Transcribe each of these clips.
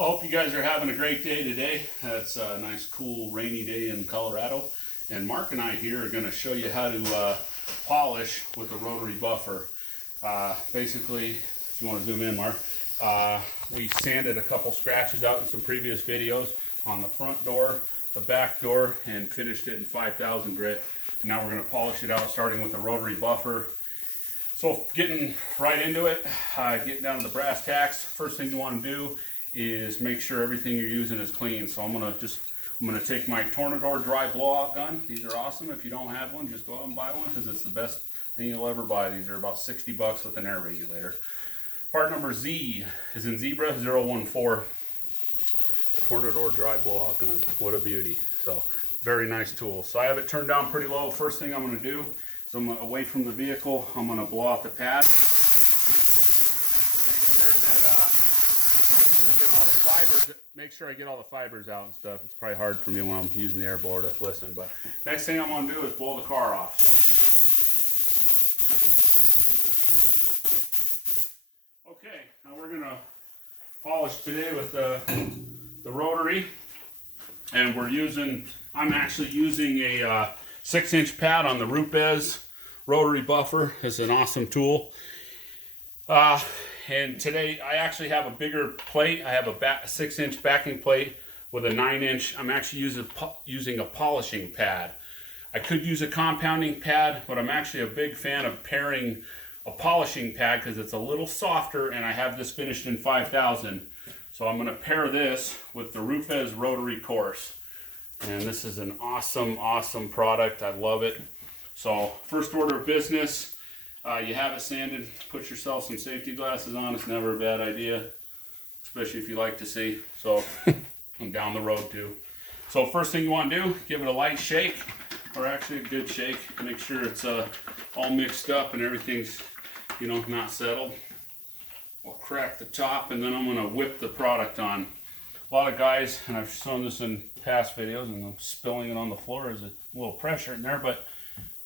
I hope you guys are having a great day today. It's a nice, cool, rainy day in Colorado. And Mark and I here are going to show you how to polish with a rotary buffer. Basically, if you want to zoom in, Mark, we sanded a couple scratches out in some previous videos on the front door, the back door, and finished it in 5000 grit. And now we're going to polish it out, starting with a rotary buffer. So getting right into it, getting down to the brass tacks, first thing you want to do is make sure everything you're using is clean. So I'm gonna take my Tornador dry blowout gun. These are awesome. If you don't have one, just go out and buy one because it's the best thing you'll ever buy. These are about $60 with an air regulator. Part number Z is in Zebra 014. Tornador dry blowout gun. What a beauty. So very nice tool. So I have it turned down pretty low. First thing I'm gonna do is I'm gonna, away from the vehicle, I'm gonna blow out the pad. Make sure I get all the fibers out and stuff. It's probably hard for me when I'm using the air blower to listen, but next thing I'm going to do is blow the car off. So. Okay, now we're going to polish today with the rotary, and I'm actually using a 6-inch pad on the Rupes Rotary Buffer. It's an awesome tool. And today I actually have a bigger plate. I have a 6-inch backing plate with a 9-inch. I'm actually using a polishing pad. I could use a compounding pad, but I'm actually a big fan of pairing a polishing pad because it's a little softer, and I have this finished in 5000. So I'm going to pair this with the Rupes Rotary Couse. And this is an awesome, awesome product. I love it. So first order of business. You have it sanded, put yourself some safety glasses on. It's never a bad idea, especially if you like to see. So, and down the road too. So first thing you want to do, give it a light shake, or actually a good shake. Make sure it's all mixed up and everything's, not settled. We'll crack the top, and then I'm going to whip the product on. A lot of guys, and I've shown this in past videos, and I'm spilling it on the floor. There's a little pressure in there, but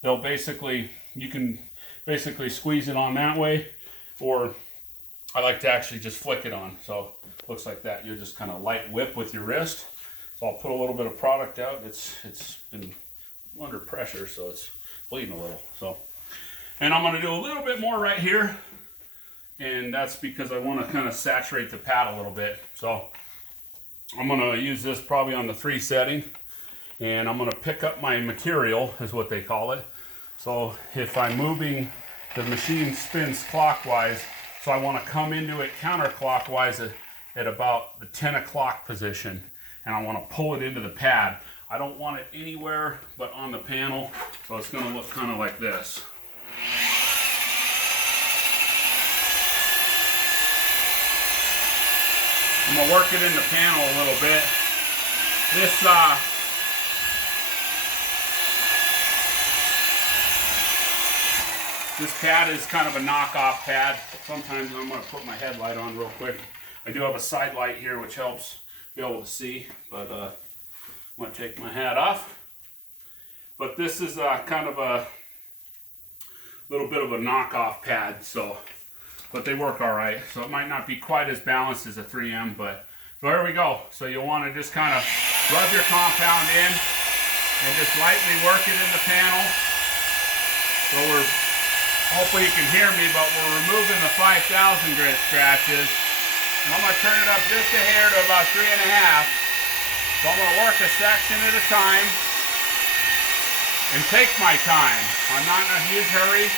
you can basically squeeze it on that way, or I like to actually just flick it on. So looks like that. You'll just kind of light whip with your wrist. So I'll put a little bit of product out. It's been under pressure, so it's bleeding a little. So, and I'm going to do a little bit more right here, and that's because I want to kind of saturate the pad a little bit. So I'm going to use this probably on the 3 setting, and I'm going to pick up my material, is what they call it. So if I'm moving, the machine spins clockwise, so I want to come into it counterclockwise at about the 10 o'clock position, and I want to pull it into the pad. I don't want it anywhere but on the panel, so it's going to look kind of like this. I'm going to work it in the panel a little bit. This pad is kind of a knockoff pad. Sometimes I'm going to put my headlight on real quick. I do have a side light here which helps be able to see, but I'm going to take my hat off. But this is kind of a little bit of a knockoff pad, but they work all right. So it might not be quite as balanced as a 3M, but so there we go. So you'll want to just kind of rub your compound in and just lightly work it in the panel. So hopefully you can hear me, but we're removing the 5000 grit scratches. And I'm going to turn it up just a hair to about 3.5. So I'm going to work a section at a time and take my time. I'm not in a huge hurry,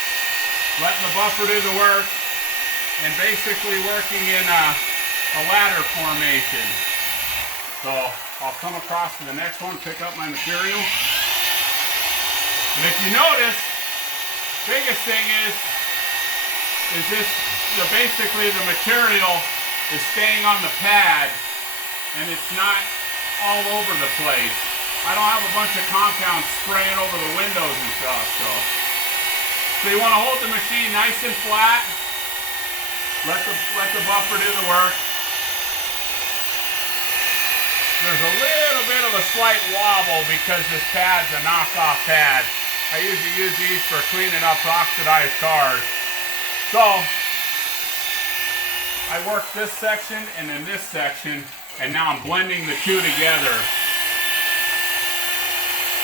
letting the buffer do the work, and basically working in a ladder formation. So I'll come across to the next one, pick up my material. And if you notice, biggest thing is this, basically the material is staying on the pad and it's not all over the place. I don't have a bunch of compound spraying over the windows and stuff. So you want to hold the machine nice and flat. Let the buffer do the work. There's a little bit of a slight wobble because this pad's a knockoff pad. I usually use these for cleaning up oxidized cars. So I work this section and then this section and now I'm blending the two together.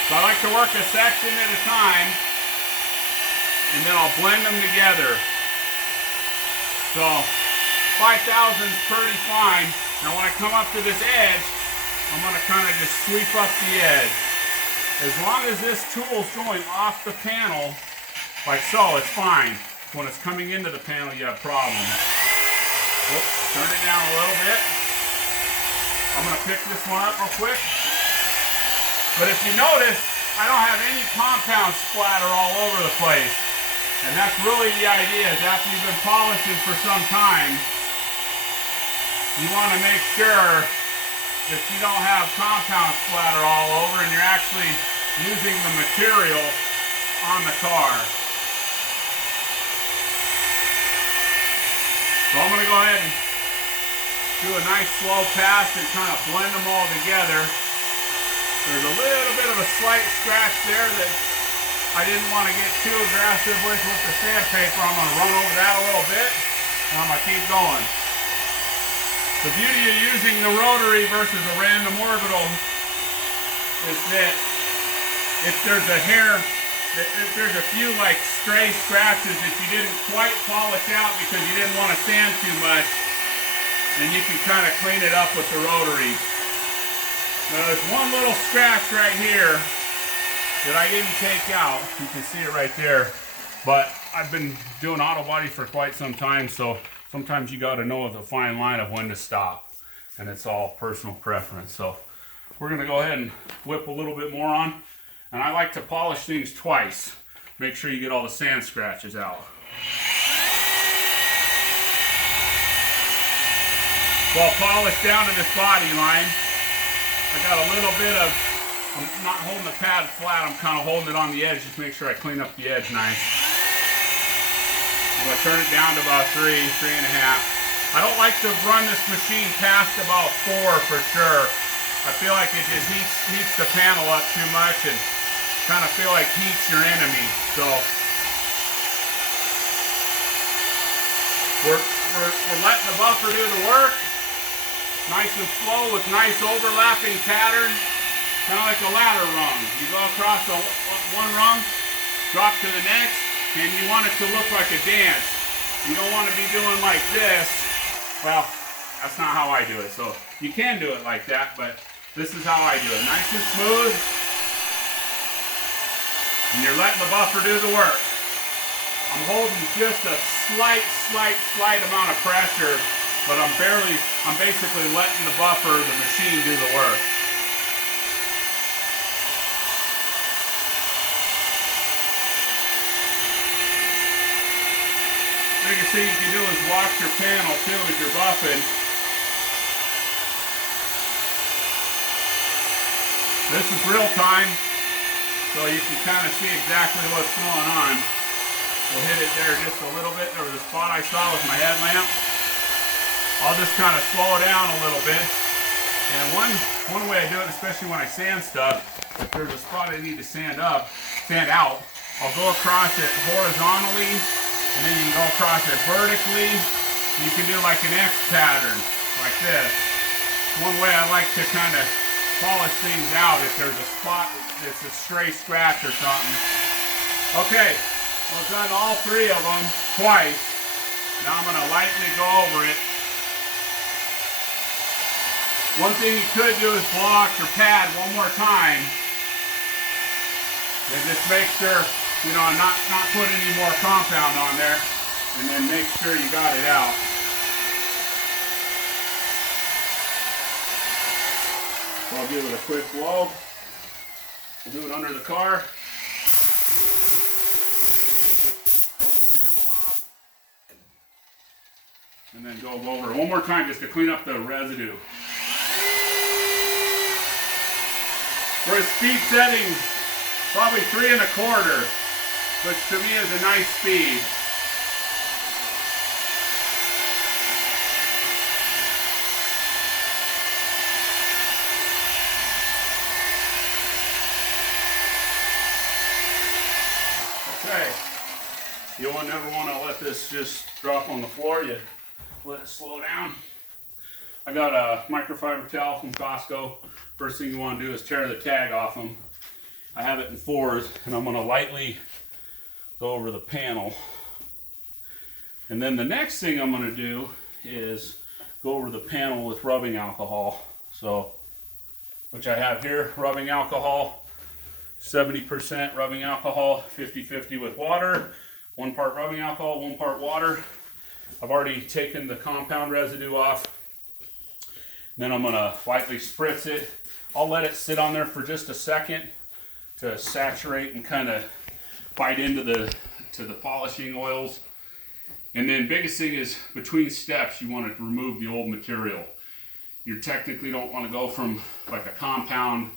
So I like to work a section at a time, and then I'll blend them together. So 5,000 is pretty fine. Now when I come up to this edge, I'm going to kind of just sweep up the edge. As long as this tool's going off the panel, like so, it's fine. When it's coming into the panel, you have problems. Oops, turn it down a little bit. I'm going to pick this one up real quick. But if you notice, I don't have any compound splatter all over the place. And that's really the idea, is after you've been polishing for some time, you want to make sure that you don't have compound splatter all over and you're actually using the material on the car. So I'm going to go ahead and do a nice slow pass and kind of blend them all together. There's a little bit of a slight scratch there that I didn't want to get too aggressive with the sandpaper. I'm going to run over that a little bit and I'm going to keep going. The beauty of using the rotary versus a random orbital is that if there's a hair, if there's a few like stray scratches that you didn't quite polish out because you didn't want to sand too much, then you can kind of clean it up with the rotary. Now there's one little scratch right here that I didn't take out. You can see it right there. But I've been doing auto body for quite some time, so sometimes you got to know the fine line of when to stop. And it's all personal preference. So we're going to go ahead and whip a little bit more on. And I like to polish things twice. Make sure you get all the sand scratches out. So I'll polish down to this body line. I got a little bit of, I'm not holding the pad flat, I'm kind of holding it on the edge, just make sure I clean up the edge nice. I'm going to turn it down to about 3.5. I don't like to run this machine past about 4 for sure. I feel like it just heats the panel up too much and kind of feel like heat's your enemy. So we're letting the buffer do the work. Nice and slow with nice overlapping pattern. Kind of like a ladder rung. You go across one rung, drop to the next, and you want it to look like a dance. You don't want to be doing like this. Well, that's not how I do it. So you can do it like that, but this is how I do it. Nice and smooth. And you're letting the buffer do the work. I'm holding just a slight amount of pressure, but I'm basically letting the buffer, the machine, do the work. Biggest thing you can do is watch your panel too as you're buffing. This is real time, so you can kind of see exactly what's going on. We'll hit it there just a little bit. There was a spot I saw with my headlamp. I'll just kind of slow it down a little bit. And one way I do it, especially when I sand stuff, if there's a spot I need to sand out, I'll go across it horizontally, and then you can go across it vertically. You can do like an X pattern, like this. One way I like to kind of polish things out if there's a spot that's a stray scratch or something. Okay, well, I've done all 3 of them twice. Now I'm going to lightly go over it. One thing you could do is blow out your pad one more time. And just make sure, you know, not put any more compound on there. And then make sure you got it out. So I'll give it a quick blow. I'll do it under the car. And then go over it one more time just to clean up the residue. For a speed setting, probably 3 1/4, which to me is a nice speed. Okay, you never want to let this just drop on the floor. You let it slow down. I got a microfiber towel from Costco. First thing you want to do is tear the tag off them. I have it in 4s, and I'm going to lightly go over the panel. And then the next thing I'm going to do is go over the panel with rubbing alcohol. So, which I have here, rubbing alcohol, 70% rubbing alcohol, 50-50 with water. 1 part rubbing alcohol, 1 part water. I've already taken the compound residue off. Then I'm going to lightly spritz it. I'll let it sit on there for just a second to saturate and kind of bite into the polishing oils. And then biggest thing is between steps you want to remove the old material. You technically don't want to go from like a compound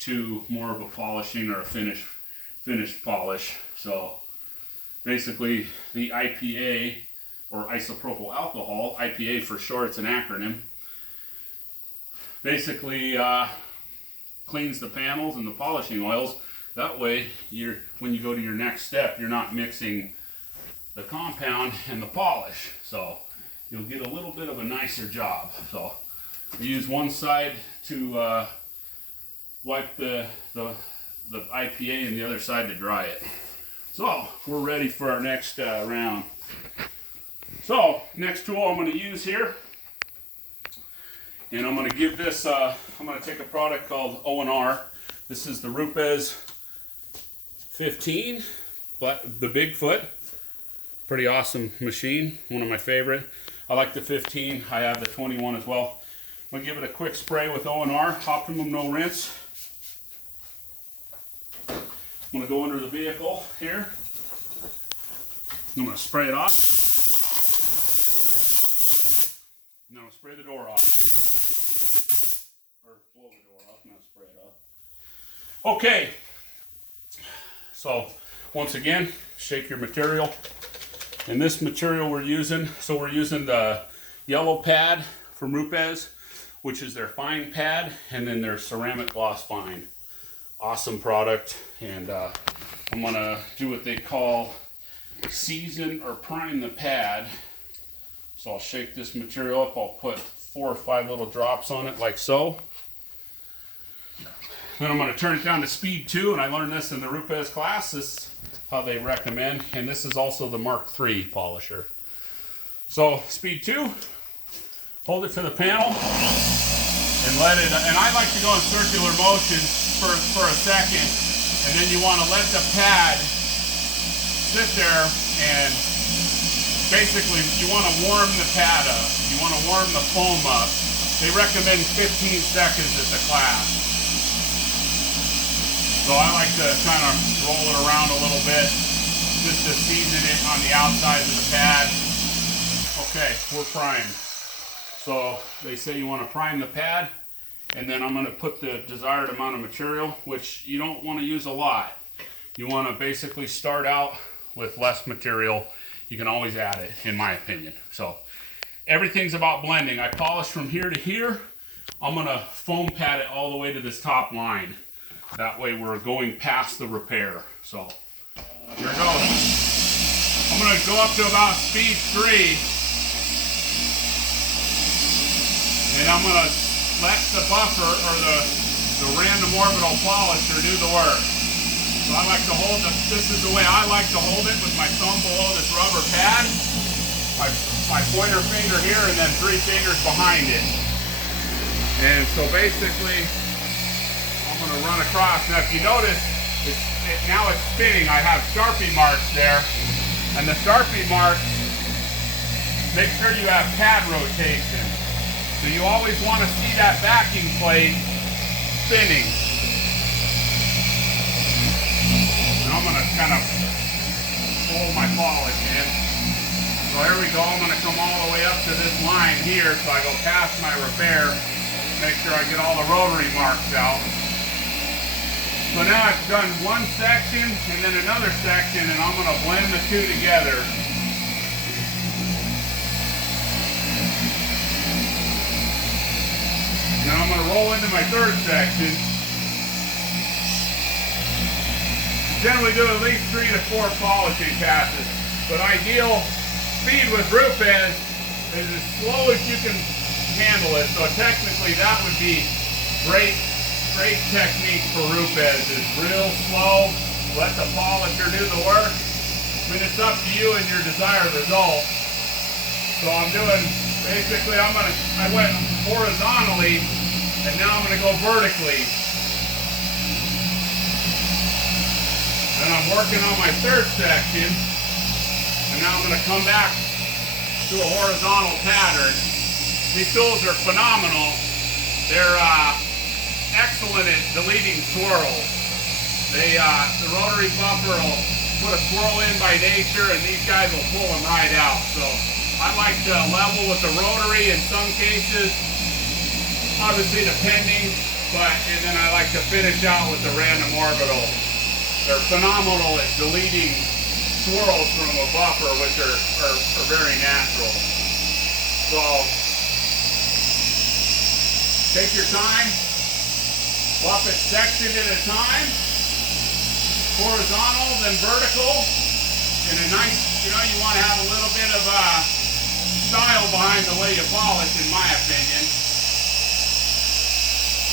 to more of a polishing or a finished polish. So basically the IPA, or isopropyl alcohol, IPA for short, it's an acronym, basically cleans the panels and the polishing oils. That way, when you go to your next step, you're not mixing the compound and the polish. So you'll get a little bit of a nicer job. So I use one side to wipe the IPA and the other side to dry it. So we're ready for our next round. So next tool I'm going to use here, and I'm going to give this, I'm going to take a product called O&R. This is the Rupes 15, but the Bigfoot. Pretty awesome machine, one of my favorite. I like the 15, I have the 21 as well. I'm going to give it a quick spray with O&R, Optimum No Rinse. I'm going to go under the vehicle here. I'm going to spray it off. And I'm going to spray the door off. Or blow the door off, not spray it off. Okay. So, once again, shake your material. And this material we're using, so we're using the yellow pad from Rupes, which is their fine pad, and then their ceramic gloss fine. Awesome product. And I'm going to do what they call season or prime the pad. So I'll shake this material up. I'll put 4 or 5 little drops on it like so. Then I'm going to turn it down to speed 2, and I learned this in the Rupes class. This is how they recommend, and this is also the Mark III polisher. So speed 2, hold it to the panel and let it, and I like to go in circular motion for a second, and then you want to let the pad sit there, and basically you want to warm the pad up. You want to warm the foam up. They recommend 15 seconds at the class. So I like to kind of roll it around a little bit just to season it on the outsides of the pad. Okay, we're primed. So they say you want to prime the pad, and then I'm going to put the desired amount of material, which you don't want to use a lot. You want to basically start out with less material. You can always add it, in my opinion. So everything's about blending. I polish from here to here. I'm going to foam pad it all the way to this top line. That way we're going past the repair. So here it goes. I'm going to go up to about speed 3. And I'm going to let the buffer or the random orbital polisher do the work. So I like to hold this is the way I like to hold it, with my thumb below this rubber pad, my pointer finger here, and then 3 fingers behind it. And so basically, I'm going to run across. Now if you notice, now it's spinning. I have Sharpie marks there. And the Sharpie marks, make sure you have pad rotation. So you always want to see that backing plate spinning. And I'm going to kind of hold my polish in. So here we go. I'm going to come all the way up to this line here. So I go past my repair. Make sure I get all the rotary marks out. So now I've done one section and then another section, and I'm going to blend the 2 together. Now I'm going to roll into my 3rd section. Generally do at least 3 to 4 polishing passes, but ideal speed with Rupes is as slow as you can handle it. So technically that would be great technique for Rupes is real slow, let the polisher do the work. I mean, it's up to you and your desired result. So I'm doing, basically I went horizontally and now I'm going to go vertically. And I'm working on my third section and now I'm going to come back to a horizontal pattern. These tools are phenomenal. They're excellent at deleting swirls. The rotary buffer will put a swirl in by nature and these guys will pull them right out. So I like to level with the rotary in some cases, obviously depending, and then I like to finish out with the random orbital. They're phenomenal at deleting swirls from a buffer, which are very natural. So take your time, buff it section at a time, horizontal, then vertical, and a nice, you want to have a little bit of style behind the way you polish, in my opinion.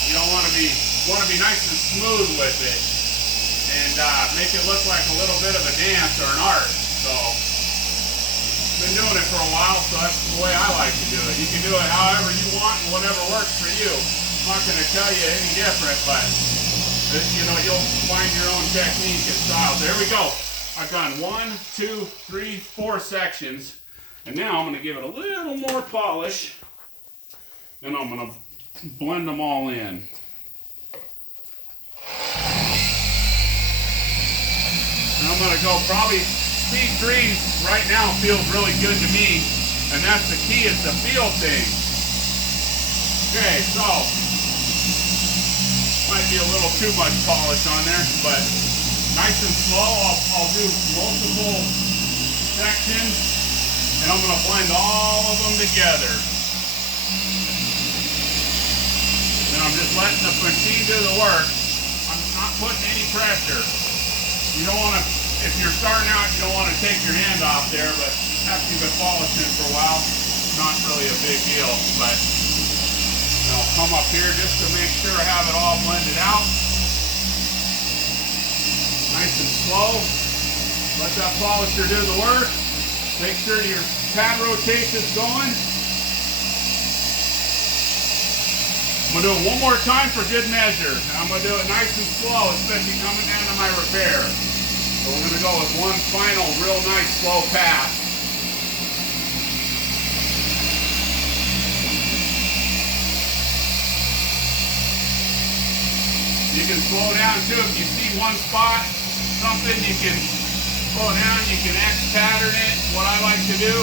You don't want to be nice and smooth with it, and make it look like a little bit of a dance or an art. So, been doing it for a while, so that's the way I like to do it. You can do it however you want and whatever works for you. I'm not going to tell you any different, but you'll find your own technique and style. So here we go. I've done 1, 2, 3, 4 sections, and now I'm going to give it a little more polish, and I'm going to blend them all in. And I'm going to go probably speed 3 right now feels really good to me, and that's the key, is to feel things. Okay, so might be a little too much polish on there, but nice and slow. I'll do multiple sections, and I'm going to blend all of them together. And I'm just letting the machine do the work. I'm not putting any pressure. You don't want to, if you're starting out, you don't want to take your hand off there, but after you've been polishing for a while, it's not really a big deal. But I'll come up here just to make sure I have it all blended out. Nice and slow. Let that polisher do the work. Make sure your pad rotation's going. I'm going to do it one more time for good measure. And I'm going to do it nice and slow, especially coming down to my repair. So we're going to go with one final real nice slow pass. You can slow down too. If you see one spot, something, you can slow down, you can X pattern it. What I like to do,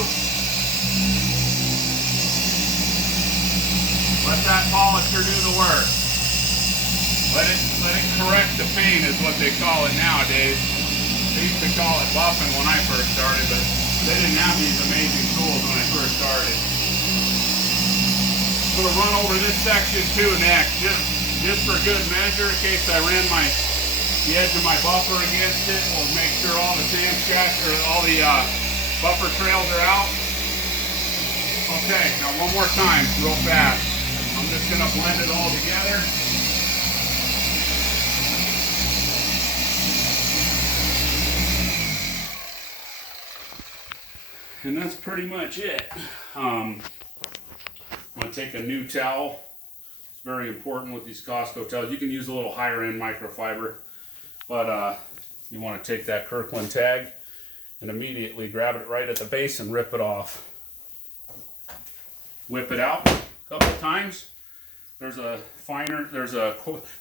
let that polisher do the work. Let it correct the paint is what they call it nowadays. They used to call it buffing when I first started, but they didn't have these amazing tools when I first started. I'm going to run over this section too next, just for good measure, in case I ran the edge of my buffer against it. We'll make sure all the sand scratch or all the buffer trails are out. Okay, now one more time, real fast. I'm just going to blend it all together. And that's pretty much it. I'm going to take a new towel. It's very important with these Costco towels. You can use a little higher end microfiber, but you want to take that Kirkland tag and immediately grab it right at the base and rip it off. Whip it out a couple times. There's a finer,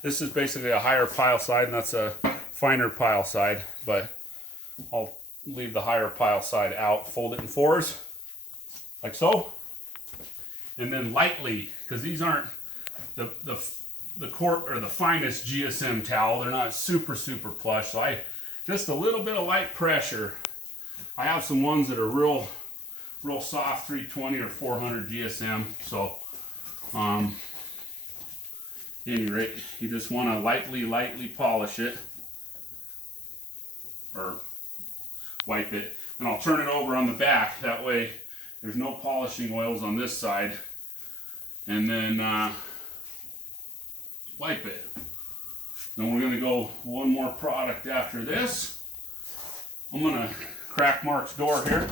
this is basically a higher pile side, and that's a finer pile side, but I'll leave the higher pile side out. Fold it in 4s, like so. And then lightly, because these aren't the finest GSM towel, they're not super plush, so just a little bit of light pressure. I have some ones that are real soft, 320 or 400 GSM, so at any rate, you just want to lightly polish it, or wipe it, and I'll turn it over on the back. That way there's no polishing oils on this side. and then wipe it. Then we're going to go one more product after this. I'm going to crack Mark's door here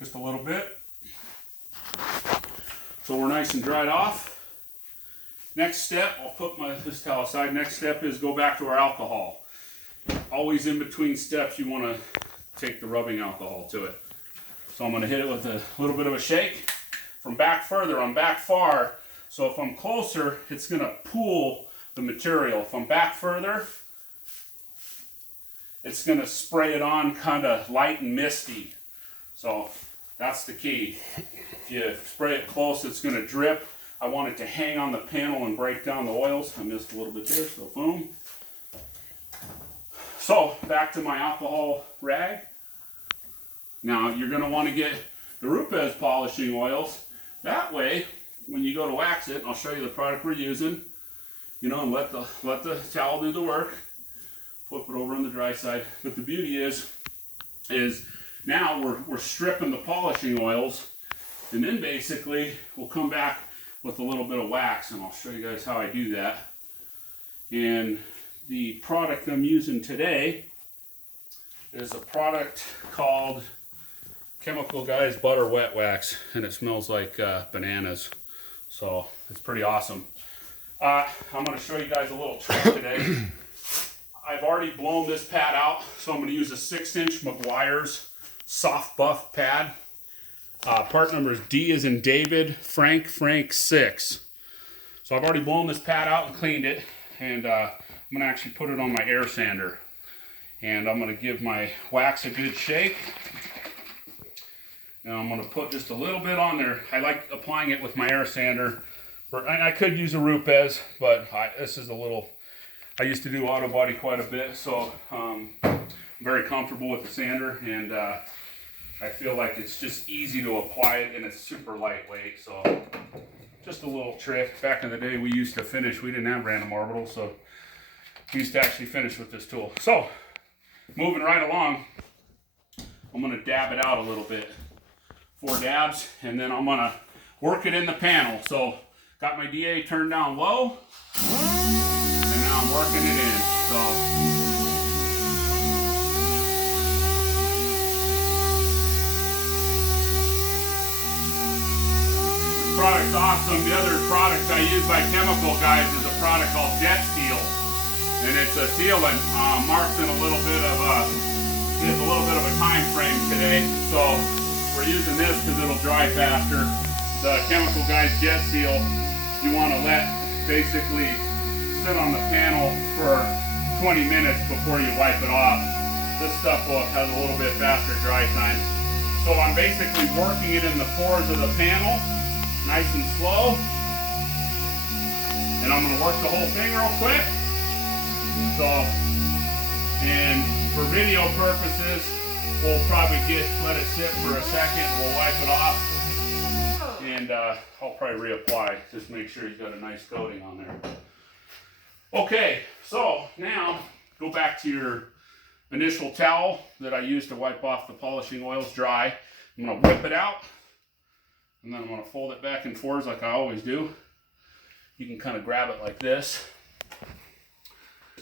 just a little bit, so we're nice and dried off. Next step, I'll put this towel aside. Next step is go back to our alcohol. Always in between steps, you want to take the rubbing alcohol to it. So I'm going to hit it with a little bit of a shake. From back further, I'm back far, so if I'm closer, it's going to pool the material. If I'm back further, it's going to spray it on kind of light and misty. So that's the key. If you spray it close, it's going to drip. I want it to hang on the panel and break down the oils. I missed a little bit there, so boom. So back to my alcohol rag. Now you're going to want to get the Rupes polishing oils. That way, when you go to wax it, I'll show you the product we're using. You know, and let the towel do the work. Flip it over on the dry side. But the beauty is now we're stripping the polishing oils, and then basically we'll come back with a little bit of wax, and I'll show you guys how I do that. And the product I'm using today is a product called Chemical Guys Butter Wet Wax, and it smells like bananas, so it's pretty awesome. I'm going to show you guys a little trick today. I've already blown this pad out, so I'm going to use a 6-inch Meguiars soft buff pad. Part number is D as in David, Frank 6. So I've already blown this pad out and cleaned it, and I'm going to actually put it on my air sander. And I'm going to give my wax a good shake. And I'm going to put just a little bit on there. I like applying it with my air sander. I could use a Rupes, but this is a little, I used to do auto body quite a bit, so I'm very comfortable with the sander, and I feel like it's just easy to apply it, and it's super lightweight. So just a little trick. Back in the day, we used to finish. We didn't have random orbital, so we used to actually finish with this tool. So moving right along, I'm going to dab it out a little bit. 4 dabs, and then I'm going to work it in the panel. So got my DA turned down low, and now I'm working it in. So this product's awesome. The other product I use by Chemical Guys is a product called Jet Seal, and it's a sealant. Mark's in a little bit of a time frame today, so we're using this because it'll dry faster. The Chemical Guys Jet Seal, you want to let basically sit on the panel for 20 minutes before you wipe it off. This stuff has a little bit faster dry time. So I'm basically working it in the pores of the panel, nice and slow. And I'm going to work the whole thing real quick. So, and for video purposes, we'll probably let it sit for a second. We'll wipe it off, and I'll probably reapply. Just make sure you've got a nice coating on there. Okay, so now go back to your initial towel that I used to wipe off the polishing oils dry. I'm going to whip it out, and then I'm going to fold it back in 4s like I always do. You can kind of grab it like this.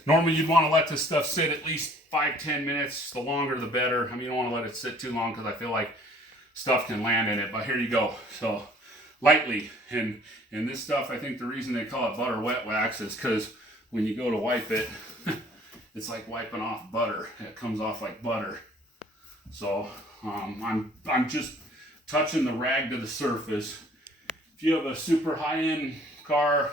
Normally you'd want to let this stuff sit at least 5-10 minutes. The longer the better. I mean, you don't want to let it sit too long because I feel like stuff can land in it. But here you go. So lightly. And this stuff, I think the reason they call it butter wet wax is because when you go to wipe it, it's like wiping off butter. It comes off like butter. So I'm just touching the rag to the surface. If you have a super high-end car,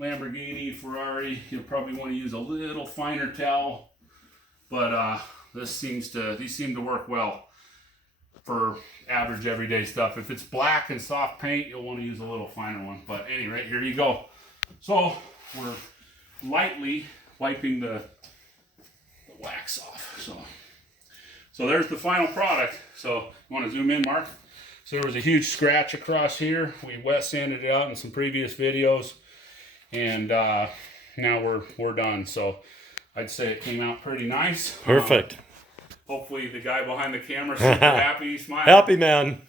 Lamborghini, Ferrari, you'll probably want to use a little finer towel, but these seem to work well for average everyday stuff. If it's black and soft paint, you'll want to use a little finer one. But anyway, here you go. So we're lightly wiping the wax off. So there's the final product. So you want to zoom in, Mark? So there was a huge scratch across here. We wet sanded it out in some previous videos. And now we're done. So I'd say it came out pretty nice. Perfect. Hopefully the guy behind the camera is super happy, smiling. Happy man.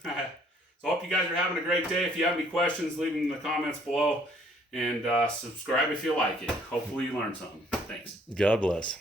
So I hope you guys are having a great day. If you have any questions, leave them in the comments below. And subscribe if you like it. Hopefully you learned something. Thanks. God bless.